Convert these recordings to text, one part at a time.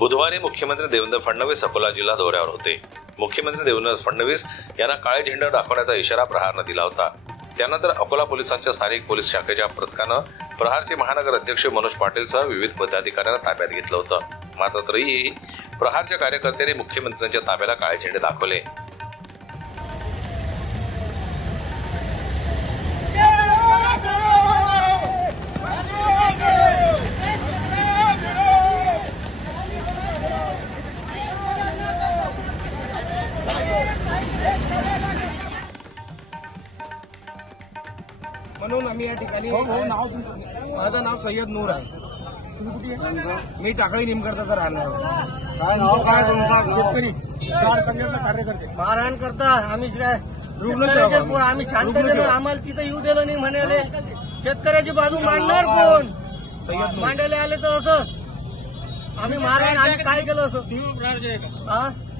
बुधवारी मुख्यमंत्री देवेंद्र फडणवीस अकोला जिल्हा दौऱ्यावर होते। मुख्यमंत्री देवेंद्र फडणवीस यांना काळे झेंडे दाखवण्याचा इशारा प्रहारनं दिला होता। त्यानंतर अकोला पोलिसांच्या स्थानिक पोलीस शाखेच्या पथकानं प्रहारचे महानगर अध्यक्ष मनोज पाटीलसह विविध पदाधिकाऱ्यांना ताब्यात घेतलं होतं। मात्र तरीही प्रहारच्या कार्यकर्त्यांनी मुख्यमंत्र्यांच्या ताब्याला काळे झेंडे दाखवले। म्हणून आम्ही या ठिकाणी माझं नाव सय्यद नूर आहे। मी टाकळी निमकरता राहणार। काय नाव काय तुमचा? मारहाण करता आम्ही काय आम्ही शांततेनं आम्हाला तिथं येऊ दिलं नाही म्हणाले। शेतकऱ्याची बाजू मांडणार कोण? मांडायला आले तर असं आम्ही मारहाण आम्ही काय केलं असं?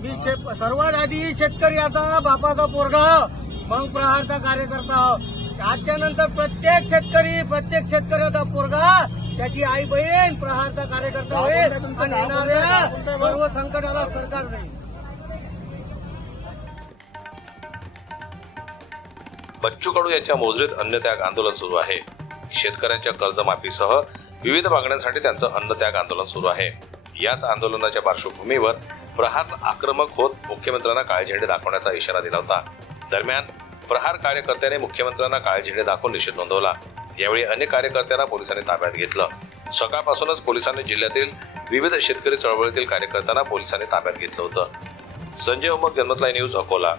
मी सर्वात आधी शेतकरी आता बापाचा पोरगा मग प्रहारचा कार्यकर्ता। आजच्या नंतर प्रत्येक शेतकऱ्याचा पोरगा त्याची आई बहीण प्रहारचा कार्यकर्ता होईल आणि येणाऱ्या सर्व संकटाला सरकार देईल। बच्चू कडू यांच्या मोजरीत अन्नत्याग आंदोलन सुरू आहे। शेतकऱ्यांच्या कर्जमाफीसह विविध मागण्यांसाठी त्यांचं अन्नत्याग आंदोलन सुरू आहे। याच आंदोलनाच्या पार्श्वभूमीवर प्रहार आक्रमक होत मुख्यमंत्र्यांना काळे झेंडे दाखवण्याचा इशारा दिला होता। दरम्यान प्रहार कार्यकर्त्याने मुख्यमंत्र्यांना काळे झेंडे दाखवून निषेध नोंदवला। यावेळी अनेक कार्यकर्त्यांना पोलिसांनी ताब्यात घेतलं। सकाळपासूनच पोलिसांनी जिल्ह्यातील विविध शेतकरी चळवळीतील कार्यकर्त्यांना पोलिसांनी ताब्यात घेतलं होतं। संजय उमक, जनमत लाईव्ह न्यूज, अकोला।